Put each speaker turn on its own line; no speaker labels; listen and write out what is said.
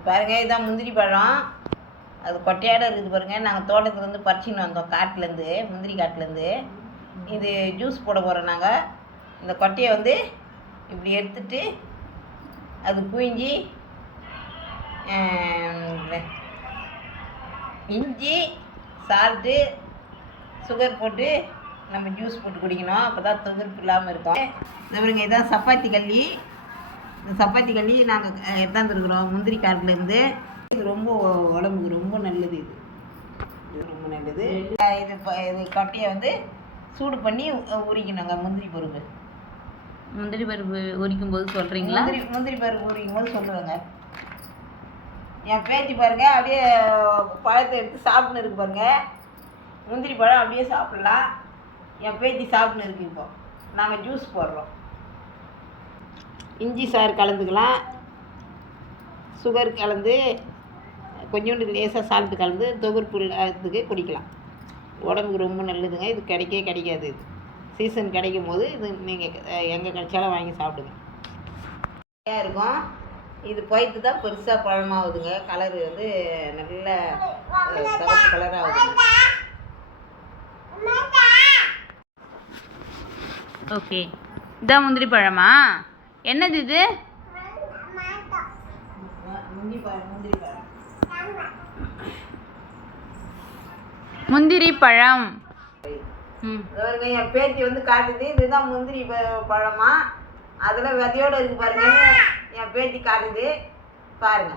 இது பாருங்க இதுதான் முந்திரி பழம். அது கொட்டையோட இருக்குது பாருங்க. நாங்கள் தோட்டத்துலேருந்து பறிச்சின்னு வந்தோம் காட்டுலேருந்து முந்திரி காட்டுலேருந்து. இது ஜூஸ் போட போகிறோம் நாங்கள் இந்த கொட்டையை வந்து இப்படி எடுத்துட்டு அது குயிஞ்சி இஞ்சி சால்ட்டு சுகர் போட்டு நம்ம ஜூஸ் போட்டு குடிக்கணும். அப்போ தான் தொகுப்பு இல்லாமல் இருக்கும். இந்த பாருங்க இதான் சப்பாத்தி கல்லி. சப்பாத்தி கல்லி நாங்கள் எடுத்தாந்துருக்குறோம். முந்திரி காட்டிலேருந்து இது ரொம்ப உடம்புக்கு ரொம்ப நல்லது இது. இது ரொம்ப நல்லது. இது இது கொட்டையை வந்து சூடு பண்ணி உரிக்கணுங்க. முந்திரி பருப்பு.
முந்திரி பருப்பு உரிக்கும் போது சொல்றீங்களா?
முந்திரி முந்திரி பருப்பு உரிக்கும் போது சொல்லுவேங்க. என் பேத்தி பாருங்க அப்படியே பழத்தை எடுத்து சாப்பிட்னு இருக்கு பாருங்க. முந்திரி பழம் அப்படியே சாப்பிடலாம். என் பேத்தி சாப்பிட்னு இருக்கு இப்போ. நாங்கள் ஜூஸ் போடுறோம். இஞ்சி சாறு கலந்துக்கலாம். சுகர் கலந்து கொஞ்சோண்டு லேசாக சால்ட்டு கலந்து தொகுப்பு இல்லாததுக்கு குடிக்கலாம். உடம்புக்கு ரொம்ப நல்லதுங்க. இது கிடைக்கவே கிடைக்காது இது. சீசன் கிடைக்கும் போது இது நீங்கள் எங்கே கிடைச்சாலும் வாங்கி சாப்பிடுங்க. நிறையா இருக்கும். இது போயிட்டு தான் பெருசாக பழமாகுதுங்க. கலரு வந்து நல்ல சிவப்பு கலராக ஆகுதுங்க.
ஓகே இதான் முந்திரி பழமா? என்னது இது?
முந்திரி பழம் முந்திரி பழம் பாருங்க என் பேத்தி வந்து காட்டுது. இதுதான் முந்திரி பழமா. அதில் விதையோடு இருக்கு பாருங்க. என் பேத்தி காட்டுது. பாருங்க.